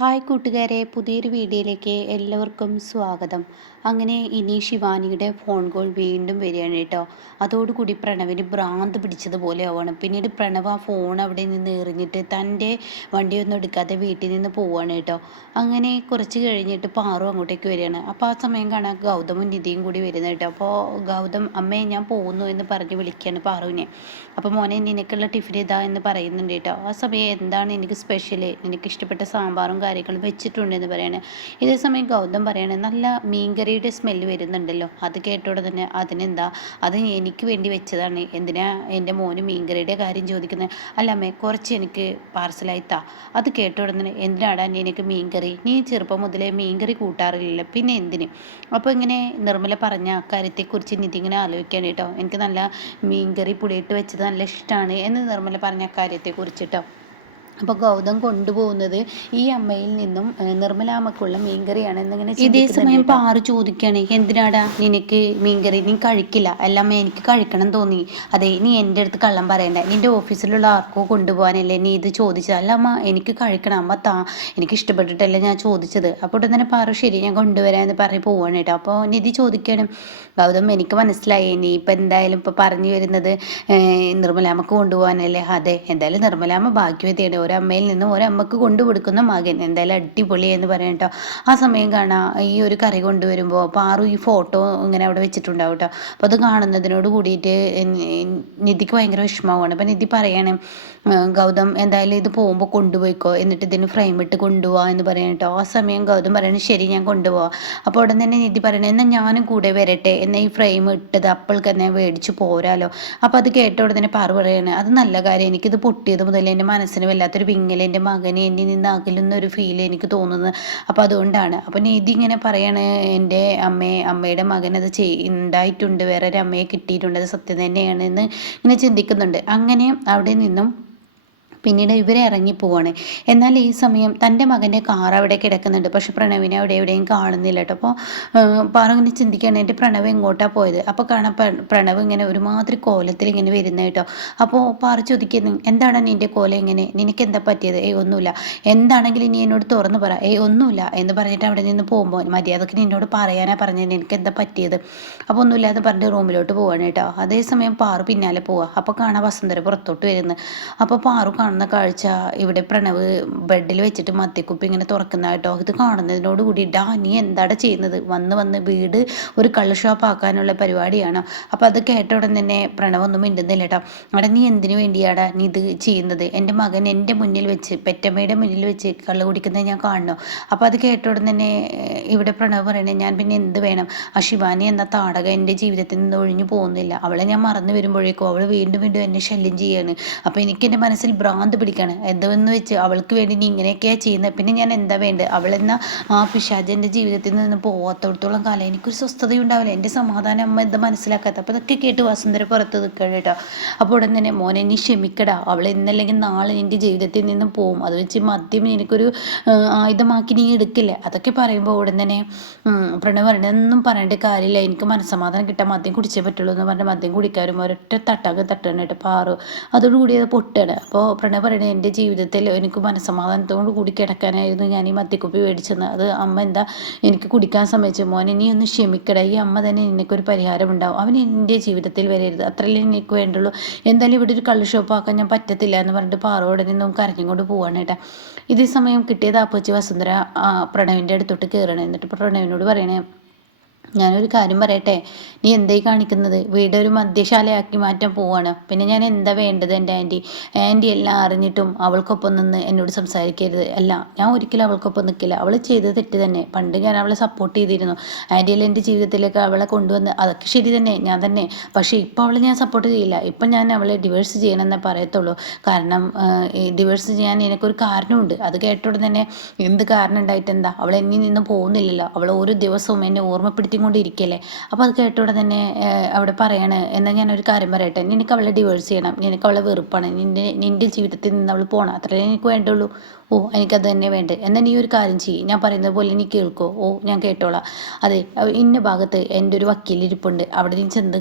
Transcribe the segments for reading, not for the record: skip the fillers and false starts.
Hi കൂട്ടുകാരെ, പുതിയൊരു വീഡിയോയിലേക്ക് എല്ലാവർക്കും സ്വാഗതം. അങ്ങനെ ഇനി ശിവാനിയുടെ ഫോൺ കോൾ വീണ്ടും വരികയാണ് കേട്ടോ. അതോടുകൂടി പ്രണവിന് ഭ്രാന്ത് പിടിച്ചതുപോലെ ആവുകയാണ്. പിന്നീട് പ്രണവ് ആ ഫോൺ അവിടെ നിന്ന് എറിഞ്ഞിട്ട് തൻ്റെ വണ്ടിയൊന്നും എടുക്കാതെ വീട്ടിൽ നിന്ന് പോവുകയാണ് കേട്ടോ. അങ്ങനെ കുറച്ച് കഴിഞ്ഞിട്ട് പാറു അങ്ങോട്ടേക്ക് വരികയാണ്. അപ്പോൾ ആ സമയം കാണാൻ ഗൗതമും നിധിയും കൂടി വരുന്നത് കേട്ടോ. അപ്പോൾ ഗൗതം അമ്മേ ഞാൻ പോകുന്നു എന്ന് പറഞ്ഞ് വിളിക്കുകയാണ് പാറുവിനെ. അപ്പോൾ മോനെ നിനക്കുള്ള ടിഫിൻ ഇതാ എന്ന് പറയുന്നുണ്ട് കേട്ടോ. ആ സമയം എന്താണ് എനിക്ക് സ്പെഷ്യൽ, എനിക്ക് ഇഷ്ടപ്പെട്ട സാമ്പാറും കാര്യങ്ങളും വെച്ചിട്ടുണ്ടെന്ന് പറയണേ. ഇതേ സമയം ഗൗതം പറയണേ നല്ല മീൻകറിയുടെ സ്മെല്ല് വരുന്നുണ്ടല്ലോ. അത് കേട്ടോടെ തന്നെ അതിനെന്താ, അത് എനിക്ക് വേണ്ടി വെച്ചതാണ്, എന്തിനാ എൻ്റെ മോന് മീൻകറിയുടെ കാര്യം ചോദിക്കുന്നത്? അല്ല അമ്മേ കുറച്ച് എനിക്ക് പാർസലായി താ. അത് കേട്ടോടെ തന്നെ എന്തിനാടാ എനിക്ക് മീൻകറി, നീ ചെറുപ്പം മുതലേ മീൻകറി കൂട്ടാറില്ല പിന്നെ എന്തിന്? അപ്പോൾ ഇങ്ങനെ നിർമ്മല പറഞ്ഞ കാര്യത്തെക്കുറിച്ച് നിധി ഇങ്ങനെ ആലോചിക്കാൻ കേട്ടോ. എനിക്ക് നല്ല മീൻകറി പുളിയിട്ട് വെച്ചത് നല്ല ഇഷ്ടമാണ് എന്ന് നിർമ്മല പറഞ്ഞ കാര്യത്തെക്കുറിച്ചിട്ടോ. അപ്പോൾ ഗൗതം കൊണ്ടുപോകുന്നത് ഈ അമ്മയിൽ നിന്നും നിർമ്മലാമ്മക്കുള്ള മീൻകറിയാണ് എന്നിങ്ങനെ. ഇതേ സമയം പാറു ചോദിക്കുകയാണ്, എന്തിനാടാ നിനക്ക് മീൻകറി, നീ കഴിക്കില്ല? അല്ലമ്മ എനിക്ക് കഴിക്കണം തോന്നി. അതെ, നീ എൻ്റെ അടുത്ത് കള്ളം പറയണ്ട, നിൻ്റെ ഓഫീസിലുള്ള ആർക്കോ കൊണ്ടുപോകാനല്ലേ നീ ഇത് ചോദിച്ചത്? അല്ല അമ്മ എനിക്ക് കഴിക്കണം, അമ്മ താ, എനിക്ക് ഇഷ്ടപ്പെട്ടിട്ടല്ലേ ഞാൻ ചോദിച്ചത്. അപ്പോൾ ഉടൻ തന്നെ പാറു ശരി ഞാൻ കൊണ്ടുവരാമെന്ന് പറഞ്ഞ് പോവാണ് കേട്ടോ. അപ്പോൾ നിധി ചോദിക്കുകയാണ്, ഗൗതം എനിക്ക് മനസ്സിലായി, നീ ഇപ്പം എന്തായാലും ഇപ്പം പറഞ്ഞു വരുന്നത് നിർമ്മലാമ്മക്ക് കൊണ്ടുപോകാനല്ലേ? അതെ, എന്തായാലും നിർമ്മലാമ്മ ഭാഗ്യവതിയാണ്, ഒരമ്മയിൽ നിന്ന് ഒരമ്മക്ക് കൊണ്ടുകൊടുക്കുന്ന മകൻ, എന്തായാലും അടിപൊളി എന്ന് പറയാം കേട്ടോ. ആ സമയം കാണാം ഈ ഒരു കറി കൊണ്ടുവരുമ്പോൾ പാറു ഈ ഫോട്ടോ ഇങ്ങനെ അവിടെ വെച്ചിട്ടുണ്ടാവും കേട്ടോ. അപ്പോൾ അത് കാണുന്നതിനോട് കൂടിയിട്ട് നിധിക്ക് ഭയങ്കര വിഷമമാണ്. അപ്പം നിധി പറയണേ, ഗൗതം എന്തായാലും ഇത് പോകുമ്പോൾ കൊണ്ടുപോയിക്കോ, എന്നിട്ട് ഇതിന് ഫ്രെയിം ഇട്ട് കൊണ്ടുപോവാ എന്ന് പറയാം കേട്ടോ. ആ സമയം ഗൗതം പറയണേ ശരി ഞാൻ കൊണ്ടുപോവാം. അപ്പോൾ ഉടൻ തന്നെ നിധി പറയണേ എന്നാൽ ഞാനും കൂടെ വരട്ടെ, എന്നാൽ ഈ ഫ്രെയിം ഇട്ടത് അപ്പോൾക്ക് തന്നെ മേടിച്ച് പോരാലോ. അപ്പോൾ അത് കേട്ട ഉടനെ തന്നെ പാറു പറയണേ അത് നല്ല കാര്യം, എനിക്കിത് പൊട്ടിയത് മുതൽ എൻ്റെ മനസ്സിന് വല്ലാത്തൊരു വിങ്ങൽ, എൻ്റെ മകനെ എന്നിൽ നിന്ന് അകലുന്ന ഒരു ഫീൽ എനിക്ക് തോന്നുന്നത്. അപ്പോൾ അതുകൊണ്ടാണ്. അപ്പോൾ നിധി ഇങ്ങനെ പറയണേ, എൻ്റെ അമ്മയുടെ മകനത് ഉണ്ടായിട്ടുണ്ട്, വേറൊരു അമ്മയെ കിട്ടിയിട്ടുണ്ട്, അത് സത്യം തന്നെയാണ് എന്ന് ഇങ്ങനെ ചിന്തിക്കുന്നുണ്ട്. അങ്ങനെ അവിടെ നിന്നും പിന്നീട് ഇവരെ ഇറങ്ങിപ്പോവാണ്. എന്നാൽ ഈ സമയം തൻ്റെ മകൻ്റെ കാർ അവിടെ കിടക്കുന്നുണ്ട്, പക്ഷെ പ്രണവിനെ അവിടെ എവിടെയും കാണുന്നില്ല കേട്ടോ. അപ്പോൾ പാറു ഇങ്ങനെ ചിന്തിക്കുകയാണ് എൻ്റെ പ്രണവ് എങ്ങോട്ടാണ് പോയത്. അപ്പോൾ കാണാൻ പ്രണവ് ഇങ്ങനെ ഒരുമാതിരി കോലത്തിൽ ഇങ്ങനെ വരുന്നത് കേട്ടോ. അപ്പോൾ പാറു ചോദിക്കുന്നു, എന്താണ് നിൻ്റെ കോലം ഇങ്ങനെ, നിനക്ക് എന്താ പറ്റിയത്? ഒന്നുമില്ല, എന്താണെങ്കിലും നീ എന്നോട് തുറന്ന് പറ. ഒന്നുമില്ല എന്ന് പറഞ്ഞിട്ട് അവിടെ നിന്ന് പോകുമ്പോൾ മര്യാദക്ക് നിന്നോട് പറയാനാ പറഞ്ഞത്, എനിക്ക് എന്താ പറ്റിയത്? അപ്പോൾ ഒന്നുമില്ല എന്ന് പറഞ്ഞിട്ട് റൂമിലോട്ട് പോവാണ് കേട്ടോ. അതേസമയം പാറു പിന്നാലെ പോവുക. അപ്പോൾ കാണാൻ വസുന്ധര പുറത്തോട്ട് വരുന്നത്. അപ്പോൾ പാറു കാണുന്ന കാഴ്ച ഇവിടെ പ്രണവ് ബെഡിൽ വെച്ചിട്ട് മദ്യക്കുപ്പി ഇങ്ങനെ തുറക്കുന്ന കേട്ടോ. ഇത് കാണുന്നതിനോട് കൂടി നീ എന്താണ് ചെയ്യുന്നത്, വന്ന് വീട് ഒരു കള്ള് ഷോപ്പ് ആക്കാനുള്ള പരിപാടിയാണ്. അപ്പോൾ അത് കേട്ട ഉടൻ തന്നെ പ്രണവ് ഒന്നും മിണ്ടുന്നില്ല കേട്ടോ. അവിടെ നീ എന്തിനു വേണ്ടിയാടാ നീ ഇത് ചെയ്യുന്നത്? എൻ്റെ മകൻ എൻ്റെ മുന്നിൽ വെച്ച്, പെറ്റമ്മയുടെ മുന്നിൽ വെച്ച് കള്ള് കുടിക്കുന്നത് ഞാൻ കാണണോ? അപ്പോൾ അത് കേട്ട ഉടൻ തന്നെ ഇവിടെ പ്രണവ് പറയണേ, ഞാൻ പിന്നെ എന്ത് വേണം? ആ ശിവാനി എന്ന താടക എൻ്റെ ജീവിതത്തിൽ നിന്ന് ഒഴിഞ്ഞു പോകുന്നില്ല, അവളെ ഞാൻ മറന്നു വരുമ്പോഴേക്കും അവൾ വീണ്ടും വീണ്ടും എന്നെ ശല്യം ചെയ്യാണ്. അപ്പോൾ എനിക്ക് എൻ്റെ മനസ്സിൽ ഭ്രാന്ത് പിടിക്കാണ്, എന്തെന്ന് വെച്ച് അവൾക്ക് വേണ്ടി നീ ഇങ്ങനെയൊക്കെയാണ് ചെയ്യുന്നത്, പിന്നെ ഞാൻ എന്താ വേണ്ടത്? അവളെന്ന ആ പിശാച് എൻ്റെ ജീവിതത്തിൽ നിന്ന് പോകാത്തോടത്തോളം കാലം എനിക്കൊരു സ്വസ്ഥതയുണ്ടാവില്ല, എൻ്റെ സമാധാനം അമ്മ എന്താ മനസ്സിലാക്കാത്ത? അപ്പോൾ ഇതൊക്കെ കേട്ട് വസുന്ധര പുറത്ത് നിൽക്കണം കേട്ടോ. അപ്പോൾ ഉടൻ തന്നെ മോനെ നീ ക്ഷമിക്കടാ, അവൾ ഇന്നല്ലെങ്കിൽ നാളെ നിൻ്റെ ജീവിതത്തിൽ നിന്ന് പോകും, അത് വെച്ച് മദ്യം എനിക്കൊരു ആയുധമാക്കി നീ എടുക്കില്ല. അതൊക്കെ പറയുമ്പോൾ ഉടൻ തന്നെ പ്രണവ് പറയണതൊന്നും പറയേണ്ട കാര്യമില്ല, എനിക്ക് മനസ്സമാധാനം കിട്ടാൻ മദ്യം കുടിച്ചേ പറ്റുള്ളൂ എന്ന് പറഞ്ഞാൽ മദ്യം കുടിക്കാരും ഒരൊറ്റ തട്ടണം കേട്ടോ പാറു. അതോടുകൂടി അത് പൊട്ടുകയാണ്. അപ്പോൾ പ്രണവ് പറയണേ, എൻ്റെ ജീവിതത്തിൽ എനിക്ക് മനസ്സമാധാനത്തോട് കൂടി കിടക്കാനായിരുന്നു ഞാൻ ഈ മദ്യക്കുപ്പി മേടിച്ചത്, അത് അമ്മ എന്താ എനിക്ക് കുടിക്കാൻ സമ്മതിച്ചു? മോനെ നീ ഒന്ന് ക്ഷമിക്കട, ഈ അമ്മ തന്നെ നിനക്കൊരു പരിഹാരം ഉണ്ടാവും, അവൻ എൻ്റെ ജീവിതത്തിൽ വരരുത്, അത്രയല്ലേ എനിക്ക് വേണ്ടുള്ളൂ. എന്തായാലും ഇവിടെ ഒരു കള്ള് ഷോപ്പ് ആക്കാൻ ഞാൻ പറ്റത്തില്ല എന്ന് പറഞ്ഞിട്ട് പാറോടെ നിന്നും കരഞ്ഞുകൊണ്ട് പോവാണ് കേട്ടോ. ഇതേ സമയം കിട്ടിയത് ആപ്പച്ചി വസുന്ധര പ്രണവിൻ്റെ അടുത്തോട്ട് കയറണം. എന്നിട്ട് പ്രണവിനോട് പറയണേ, ഞാനൊരു കാര്യം പറയട്ടെ, നീ എന്തായി കാണിക്കുന്നത്? വീട് ഒരു മദ്യശാലയാക്കി മാറ്റാൻ പോവാണ്, പിന്നെ ഞാൻ എന്താ വേണ്ടത്? എൻ്റെ ആൻറ്റി എല്ലാം അറിഞ്ഞിട്ടും അവൾക്കൊപ്പം നിന്ന് എന്നോട് സംസാരിക്കരുത്. അല്ല, ഞാൻ ഒരിക്കലും അവൾക്കൊപ്പം നിൽക്കില്ല, അവൾ ചെയ്തത് തെറ്റ് തന്നെ, പണ്ട് ഞാൻ അവളെ സപ്പോർട്ട് ചെയ്തിരുന്നു, ആൻറ്റിയെല്ലാം എൻ്റെ ജീവിതത്തിലേക്ക് അവളെ കൊണ്ടുവന്ന്, അതൊക്കെ ശരി തന്നെ, ഞാൻ തന്നെ. പക്ഷേ ഇപ്പോൾ അവളെ ഞാൻ സപ്പോർട്ട് ചെയ്യില്ല, ഇപ്പം ഞാൻ അവളെ ഡിവേഴ്സ് ചെയ്യണമെന്നേ പറയത്തുള്ളൂ. കാരണം ഈ ഡിവേഴ്സ് ചെയ്യാൻ എനിക്കൊരു കാരണമുണ്ട്. അത് കേട്ടോടെ തന്നെ എന്ത് കാരണം ഉണ്ടായിട്ട് എന്താ, അവൾ എന്നിൽ നിന്ന് പോകുന്നില്ലല്ലോ, അവൾ ഓരോ ദിവസവും എന്നെ ഓർമ്മപ്പെടുത്തി കൊണ്ടിരിക്കുകയല്ലേ. അപ്പോൾ അത് കേട്ടോടെ തന്നെ അവിടെ പറയാണ്, എന്നാൽ ഞാനൊരു കാര്യം പറയട്ടെ, നിനക്ക് അവളെ ഡിവോഴ്സ് ചെയ്യണം, നിനക്ക് അവളെ വെറുപ്പാണ്, നിൻ്റെ ജീവിതത്തിൽ നിന്ന് അവൾ പോകണം, അത്രേ എനിക്ക് വേണ്ടുള്ളൂ. ഓ എനിക്കത് തന്നെ വേണ്ട. എന്നാൽ നീ ഒരു കാര്യം ചെയ്യും, ഞാൻ പറയുന്നത് പോലെ നീ കേൾക്കോ. ഓ ഞാൻ കേട്ടോളാം. അതെ, ഇന്ന ഭാഗത്ത് എൻ്റെ ഒരു വക്കീലിരിപ്പുണ്ട്, അവിടെ നീ ചെന്ന്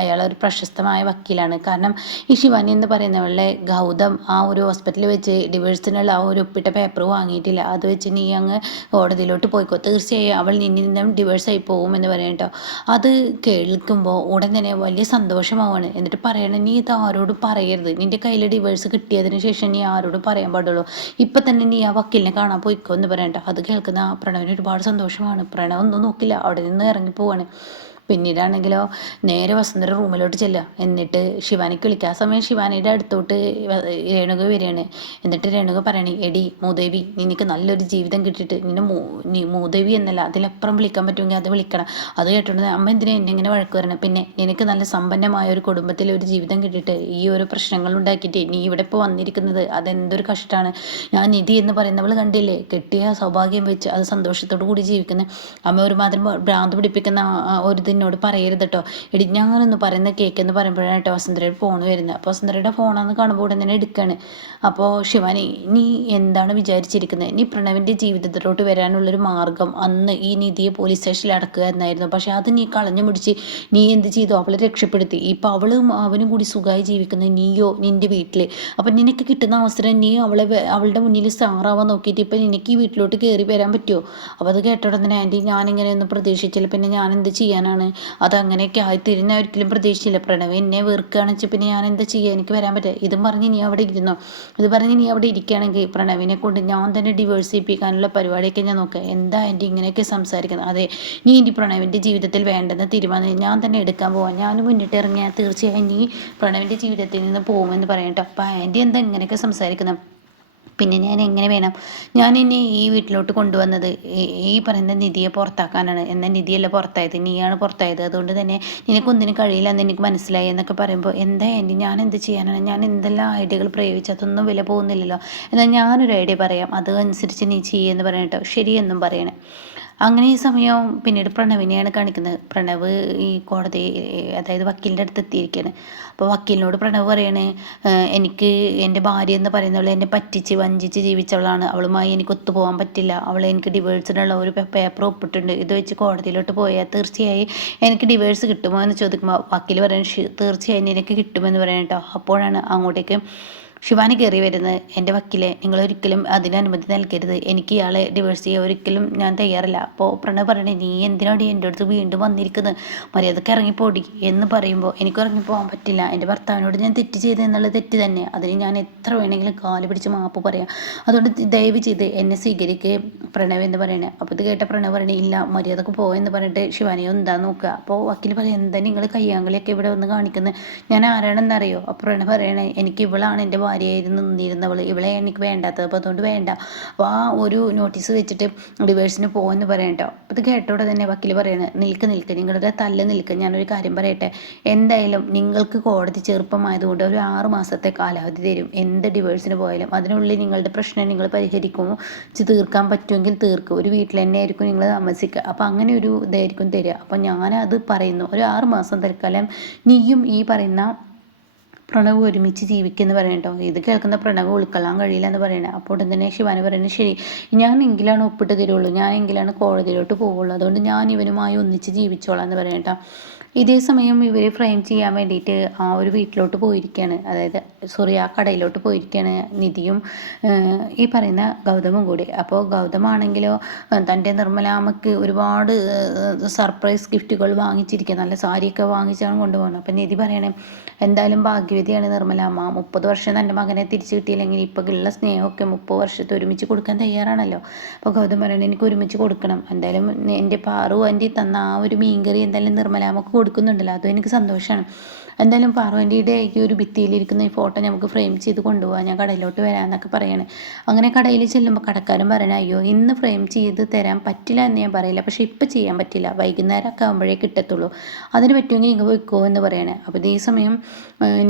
അയാളൊരു പ്രശസ്തമായ വക്കീലാണ്. കാരണം ഈ ശിവാനി എന്ന് പറയുന്നവളെ ഗൗതം ആ ഒരു ഹോസ്പിറ്റലിൽ വെച്ച് ഡിവേഴ്സിനുള്ള ആ ഒരു ഒപ്പിട്ട പേപ്പർ വാങ്ങിയിട്ടില്ല. അത് വെച്ച് നീ അങ്ങ് കോടതിയിലോട്ട് പോയിക്കോ, തീർച്ചയായും അവൾ നിന്നിൽ നിന്നും ഡിവേഴ്സായി പോകുമെന്ന് പറയാം കേട്ടോ. അത് കേൾക്കുമ്പോൾ ഉടൻ തന്നെ വലിയ സന്തോഷമാവാണ്. എന്നിട്ട് പറയണം, നീ ഇത് ആരോടും പറയരുത്, നിൻ്റെ കയ്യിൽ ഡിവേഴ്സ് കിട്ടിയതിന് ശേഷം നീ ആരോടും പറയാൻ പാടുള്ളൂ. ഇപ്പം തന്നെ നീ ആ വക്കീലിനെ കാണാൻ പോയിക്കോ എന്ന് പറയണ്ട. അത് കേൾക്കുന്ന പ്രണവിന് ഒരുപാട് സന്തോഷമാണ്. പ്രണവ് ഒന്നും നോക്കില്ല, അവിടെ നിന്ന് ഇറങ്ങിപ്പോവാണ്. പിന്നീടാണെങ്കിലോ നേരെ വസുന്ധര റൂമിലോട്ട് ചെല്ലുക. എന്നിട്ട് ശിവാനിക്ക് വിളിക്കുക. ആ സമയം ശിവാനിയുടെ അടുത്തോട്ട് രേണുക വരികയാണ്. എന്നിട്ട് രേണുക പറയണേ, എടി മൂദേവി, നിനക്ക് നല്ലൊരു ജീവിതം കിട്ടിയിട്ട് നീ മൂദേവി എന്നല്ല, അതിലപ്പുറം വിളിക്കാൻ പറ്റുമെങ്കിൽ അത് വിളിക്കണം. അത് കേട്ടോണ്ട് അമ്മ എന്തിനാ എന്നെ ഇങ്ങനെ വഴക്ക് വരണം? പിന്നെ നിനക്ക് നല്ല സമ്പന്നമായ ഒരു കുടുംബത്തിൽ ഒരു ജീവിതം കിട്ടിയിട്ട് ഈ ഒരു പ്രശ്നങ്ങൾ ഉണ്ടാക്കിയിട്ട് നീ ഇവിടെ ഇപ്പോൾ വന്നിരിക്കുന്നത് അതെന്തൊരു കഷ്ടമാണ്. ഞാൻ നിധി എന്ന് പറയുന്നവൾ കണ്ടില്ലേ, കെട്ടിയ സൗഭാഗ്യം വെച്ച് അത് സന്തോഷത്തോടു കൂടി ജീവിക്കുന്നത്. അമ്മ ഒരുമാതിരി ഭ്രാന്ത് പിടിപ്പിക്കുന്ന ഒരു എന്നോട് പറയരുത് കേട്ടോ. എടി ഞാനൊന്ന് പറയുന്ന കേൾക്കെന്ന് പറയുമ്പോഴാണ് കേട്ടോ വസുന്ധരയുടെ ഫോൺ വരുന്നത്. അപ്പോൾ വസുന്ധരയുടെ ഫോണാന്ന് കാണുമ്പോൾ ഉടൻ തന്നെ എടുക്കുകയാണ്. അപ്പോൾ ശിവാനി, നീ എന്താണ് വിചാരിച്ചിരിക്കുന്നത്? നീ പ്രണവിൻ്റെ ജീവിതത്തിലോട്ട് വരാനുള്ളൊരു മാർഗം അന്ന് ഈ നിധിയെ പോലീസ് സ്റ്റേഷനിൽ അടക്കുക എന്നായിരുന്നു. പക്ഷെ അത് നീ കളഞ്ഞു പിടിച്ച് നീ എന്ത് ചെയ്തു? അവളെ രക്ഷപ്പെടുത്തി. ഇപ്പം അവളും അവനും കൂടി സുഖമായി ജീവിക്കുന്നത്, നീയോ നിൻ്റെ വീട്ടിൽ. അപ്പം നിനക്ക് കിട്ടുന്ന അവസരം നീ അവളുടെ മുന്നിൽ സ്റ്റാറാവാൻ നോക്കിയിട്ട് ഇപ്പം നിനക്ക് ഈ വീട്ടിലോട്ട് കയറി വരാൻ പറ്റുമോ? അപ്പോൾ അത് കേട്ടോടനെ, ആൻറ്റി ഞാനിങ്ങനെയൊന്നും പ്രതീക്ഷിച്ചില്ല, പിന്നെ ഞാൻ എന്ത് ചെയ്യാനാണ്? അതങ്ങനെയൊക്കെ ആയിത്തീരുന്ന ഒരിക്കലും പ്രതീക്ഷിച്ചില്ല. പ്രണവ് എന്നെ വെറുക്കുകയാണെന്ന് വെച്ചാൽ പിന്നെ ഞാൻ എന്താ ചെയ്യുക? എനിക്ക് വരാൻ പറ്റുക? ഇതും പറഞ്ഞ് നീ അവിടെ ഇരുന്നോ? ഇത് പറഞ്ഞ് നീ അവിടെ ഇരിക്കുകയാണെങ്കിൽ പ്രണവിനെ കൊണ്ട് ഞാൻ തന്നെ ഡിവോഴ്സ് ചെയ്യിപ്പിക്കാനുള്ള പരിപാടിയൊക്കെ ഞാൻ നോക്കുക. എന്താ എൻ്റെ ഇങ്ങനെയൊക്കെ സംസാരിക്കുന്നത്? അതെ, നീ ഇനി പ്രണവിൻ്റെ ജീവിതത്തിൽ വേണ്ടെന്ന് തീരുമാനം ഞാൻ തന്നെ എടുക്കാൻ പോവാം. ഞാൻ മുന്നിട്ട് ഇറങ്ങിയാൽ തീർച്ചയായും നീ പ്രണവിൻ്റെ ജീവിതത്തിൽ നിന്ന് പോകുമെന്ന് പറയട്ടോ. അപ്പം ആൻറ്റി എന്താ ഇങ്ങനെയൊക്കെ സംസാരിക്കുന്നത്? പിന്നെ ഞാൻ എങ്ങനെ വേണം? ഞാൻ എന്നെ ഈ വീട്ടിലോട്ട് കൊണ്ടുവന്നത് ഈ പറയുന്ന നിധിയെ പുറത്താക്കാനാണ്. എന്നാൽ നിധിയല്ല പുറത്തായത്, നീയാണ് പുറത്തായത്. അതുകൊണ്ട് തന്നെ നിനക്കൊന്നിനും കഴിയില്ല എന്ന് എനിക്ക് മനസ്സിലായി എന്നൊക്കെ പറയുമ്പോൾ, എന്താ ആൻറ്റി ഞാൻ എന്ത് ചെയ്യാനാണ്? ഞാൻ എന്തെല്ലാം ഐഡിയകൾ പ്രയോഗിച്ച് അതൊന്നും വില പോകുന്നില്ലല്ലോ. എന്നാൽ ഞാനൊരു ഐഡിയ പറയാം, അതനുസരിച്ച് നീ ചെയ്യുമെന്ന് പറയട്ടോ. ശരിയെന്നും പറയണേ. അങ്ങനെ ഈ സമയം പിന്നീട് പ്രണവിനെയാണ് കാണിക്കുന്നത്. പ്രണവ് ഈ കോടതി, അതായത് വക്കീലിൻ്റെ അടുത്ത് എത്തിയിരിക്കുകയാണ്. അപ്പോൾ വക്കീലിനോട് പ്രണവ് പറയണേ, എനിക്ക് എൻ്റെ ഭാര്യ എന്ന് പറയുന്നവൾ എന്നെ പറ്റിച്ച് വഞ്ചിച്ച് ജീവിച്ചവളാണ്, അവളുമായി എനിക്ക് ഒത്തുപോകാൻ പറ്റില്ല, അവളെ എനിക്ക് ഡിവേഴ്സിനുള്ള ഒരു പേപ്പർ ഒപ്പിട്ടുണ്ട്, ഇത് വെച്ച് കോടതിയിലോട്ട് പോയാൽ തീർച്ചയായും എനിക്ക് ഡിവേഴ്സ് കിട്ടുമോ എന്ന് ചോദിക്കുമ്പോൾ വക്കീൽ പറയുന്നത് തീർച്ചയായും എനിക്ക് കിട്ടുമെന്ന് പറയണം കേട്ടോ. അപ്പോഴാണ് അങ്ങോട്ടേക്ക് ശിവാനി കയറി വരുന്നത്. എൻ്റെ വക്കീലെ, നിങ്ങളൊരിക്കലും അതിന് അനുമതി നൽകരുത്, എനിക്ക് ഇയാളെ ഡിവേഴ്സ് ചെയ്യാൻ ഒരിക്കലും ഞാൻ തയ്യാറല്ല. അപ്പോൾ പ്രണവ് പറയണേ, നീ എന്തിനാടി എൻ്റെ അടുത്ത് വീണ്ടും വന്നിരിക്കുന്നത്? മര്യാദക്ക് ഇറങ്ങിപ്പോടി എന്ന് പറയുമ്പോൾ, എനിക്ക് ഇറങ്ങിപ്പോകാൻ പറ്റില്ല, എൻ്റെ ഭർത്താവിനോട് ഞാൻ തെറ്റ് ചെയ്തെന്നുള്ളത് തെറ്റ് തന്നെ, അതിന് ഞാൻ എത്ര വേണമെങ്കിലും കാല് പിടിച്ച് മാപ്പ് പറയാം, അതുകൊണ്ട് ദയവ് ചെയ്ത് എന്നെ സ്വീകരിക്കുക പ്രണവ് എന്ന് പറയണേ. അപ്പോൾ ഇത് കേട്ട പ്രണവ് പറയണേ, ഇല്ല മര്യാദക്ക് പോയെന്ന് പറഞ്ഞിട്ട് ശിവാനിയോ എന്താ നോക്കുക. അപ്പോൾ വക്കീൽ പറയാം, എന്താ നിങ്ങൾ കയ്യാങ്കളിയൊക്കെ ഇവിടെ വന്ന് കാണിക്കുന്നത്? ഞാൻ ആരാണെന്നറിയോ? അപ്പോൾ പ്രണവ് പറയണേ, എനിക്ക് ഇവളാണ് എൻ്റെ ഭാര്യയായിരുന്നു നിന്നിരുന്നവൾ, ഇവളെ എനിക്ക് വേണ്ടാത്തത്, അപ്പോൾ അതുകൊണ്ട് വേണ്ട. അപ്പോൾ ആ ഒരു നോട്ടീസ് വെച്ചിട്ട് ഡിവേഴ്സിന് പോകുമെന്ന് പറയട്ടോ. അപ്പോൾ ഇത് കേട്ടോടെ തന്നെ വക്കീൽ പറയണേ, നിൽക്ക് നിങ്ങളുടെ തല്ല് നിൽക്ക്, ഞാനൊരു കാര്യം പറയട്ടെ, എന്തായാലും നിങ്ങൾക്ക് കോടതി ചെറുപ്പമായതുകൊണ്ട് ഒരു 6 മാസത്തെ കാലാവധി തരും. എന്ത് ഡിവേഴ്സിന് പോയാലും അതിനുള്ളിൽ നിങ്ങളുടെ പ്രശ്നം നിങ്ങൾ പരിഹരിക്കുമോ, തീർക്കാൻ പറ്റുമെങ്കിൽ തീർക്കും, ഒരു വീട്ടിൽ തന്നെ ആയിരിക്കും നിങ്ങൾ താമസിക്കുക, അപ്പോൾ അങ്ങനെ ഒരു ഇതായിരിക്കും തരിക. അപ്പോൾ ഞാനത് പറയുന്നു, ഒരു 6 മാസം തൽക്കാലം നീയും ഈ പറയുന്ന പ്രണവ് ഒരുമിച്ച് ജീവിക്കുമെന്ന് പറയട്ടോ. ഇത് കേൾക്കുന്ന പ്രണവ് ഉൾക്കൊള്ളാൻ കഴിയില്ല എന്ന് പറയണേ. അപ്പോൾ ഉടൻ തന്നെ ശിവാനി പറയുന്നത്, ശരി, ഞാൻ എങ്കിലാണ് ഒപ്പിട്ട് തരുള്ളൂ, ഞാൻ എങ്കിലാണ് കോടതിയിലോട്ട് പോവുള്ളൂ, അതുകൊണ്ട് ഞാൻ ഇവനുമായി ഒന്നിച്ച് ജീവിച്ചോളാം എന്ന് പറയട്ടോ. ഇതേ സമയം ഇവർ ഫ്രെയിം ചെയ്യാൻ വേണ്ടിയിട്ട് ആ ഒരു വീട്ടിലോട്ട് പോയിരിക്കുകയാണ്, അതായത് ആ കടയിലോട്ട് പോയിരിക്കുകയാണ് നിധിയും ഈ പറയുന്ന ഗൗതമും കൂടി. അപ്പോൾ ഗൗതമാണെങ്കിലോ തൻ്റെ നിർമ്മലാമ്മയ്ക്ക് ഒരുപാട് സർപ്രൈസ് ഗിഫ്റ്റുകൾ വാങ്ങിച്ചിരിക്കുക, നല്ല സാരിയൊക്കെ വാങ്ങിച്ചാണ് കൊണ്ടുപോകുന്നത്. അപ്പം നിധി പറയണേ, എന്തായാലും ഭാഗ്യവതിയാണ് നിർമ്മലാമ്മ, 30 വർഷം തൻ്റെ മകനെ തിരിച്ചു കിട്ടിയില്ലെങ്കിൽ ഇപ്പോൾ ഉള്ള സ്നേഹമൊക്കെ 30 വർഷത്തെ ഒരുമിച്ച് കൊടുക്കാൻ തയ്യാറാണല്ലോ. അപ്പോൾ ഗൗതം പറയണേ, എനിക്ക് ഒരുമിച്ച് കൊടുക്കണം, എന്തായാലും എൻ്റെ പാറു ആൻറ്റി തന്ന ആ ഒരു മീൻകറി എന്തായാലും നിർമ്മലാമ്മക്ക് കൊടുക്കുന്നുണ്ടല്ലോ, അതും എനിക്ക് സന്തോഷമാണ്. എന്തായാലും പാർവതിയുടെ ഈ ഒരു ഭിത്തിയിലിരിക്കുന്ന ഈ ഫോട്ടോ നമുക്ക് ഫ്രെയിം ചെയ്ത് കൊണ്ടുപോകാം, ഞാൻ കടയിലോട്ട് വരാമെന്നൊക്കെ പറയണേ. അങ്ങനെ കടയിൽ ചെല്ലുമ്പോൾ കടക്കാരൻ പറയണേ, അയ്യോ ഇന്ന് ഫ്രെയിം ചെയ്ത് തരാൻ പറ്റില്ല എന്ന് ഞാൻ പറയില്ല, പക്ഷേ ഇപ്പം ചെയ്യാൻ പറ്റില്ല, വൈകുന്നേരം ഒക്കെ ആകുമ്പോഴേ കിട്ടത്തുള്ളൂ, അതിന് പറ്റുമെങ്കിൽ നിങ്ങൾ പോയിക്കോ എന്ന് പറയണേ. അപ്പോൾ ഈ സമയം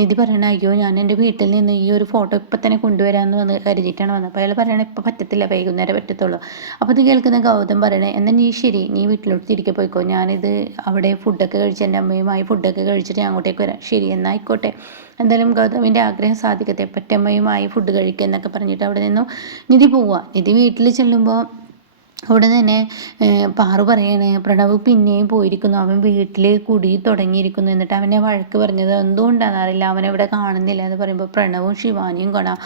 നിധി പറയണേ, അയ്യോ ഞാൻ എൻ്റെ വീട്ടിൽ നിന്ന് ഈ ഒരു ഫോട്ടോ ഇപ്പം തന്നെ കൊണ്ടുവരാമെന്ന് കരുതിയിട്ടാണ് വന്നത്. അപ്പോൾ അയാൾ പറയണേ, ഇപ്പം പറ്റത്തില്ല, വൈകുന്നേരം പറ്റത്തുള്ളൂ. അപ്പോൾ ഇത് കേൾക്കുന്ന ഗൗതം പറയണേ, എന്നാൽ നീ ശരി, നീ വീട്ടിലോട്ട് തിരികെ പോയിക്കോ, ഞാനിത് അവിടെ ഫുഡൊക്കെ കഴിച്ച് എൻ്റെ അമ്മയുമായി ഫുഡൊക്കെ കഴിച്ചിട്ട് ഞാൻ അങ്ങോട്ടേക്ക് വരാം. ശരി എന്നായിക്കോട്ടെ, എന്തായാലും ഗൗതമിൻ്റെ ആഗ്രഹം സാധിക്കട്ടെ, പെറ്റമ്മയുമായി ഫുഡ് കഴിക്കുക എന്നൊക്കെ പറഞ്ഞിട്ട് അവിടെ നിന്നും നിധി പോവുക. നിധി വീട്ടിൽ ചെല്ലുമ്പോൾ അവിടെ തന്നെ പാറു പറയാണ്, പ്രണവ് പിന്നെയും പോയിരിക്കുന്നു, അവൻ വീട്ടിൽ കുടി തുടങ്ങിയിരിക്കുന്നു. എന്നിട്ട് അവനെ വഴക്ക് പറഞ്ഞത് എന്തുകൊണ്ടാണെന്നറിയില്ല, അവനെവിടെ കാണുന്നില്ല എന്ന് പറയുമ്പോൾ പ്രണവും ശിവാനിയും കാണാം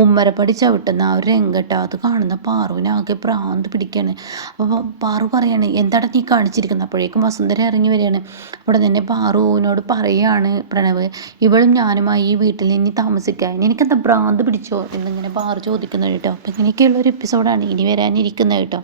ഉമ്മരപ്പടി ചവിട്ടുന്ന ആ ഒരു രംഗട്ടോ. അത് കാണുന്ന പാറുവിനാകെ ഭ്രാന്ത് പിടിക്കുകയാണ്. അപ്പോൾ പാറു പറയാണ്, എന്താണ് നീ കാണിച്ചിരിക്കുന്നത്? അപ്പോഴേക്കും വസുന്ധര ഇറങ്ങി വരികയാണ്. അവിടെ തന്നെ പാറുവിനോട് പറയുകയാണ് പ്രണവ്, ഇവളും ഞാനുമായി ഈ വീട്ടിൽ ഇനി താമസിക്കാൻ എനിക്കെന്താ ഭ്രാന്ത് പിടിച്ചോ എന്നിങ്ങനെ പാറു ചോദിക്കുന്നത് കേട്ടോ. അപ്പം ഇങ്ങനെയൊക്കെയുള്ള ഒരു എപ്പിസോഡാണ് ഇനി വരാനിരിക്കുന്നത് കേട്ടോ.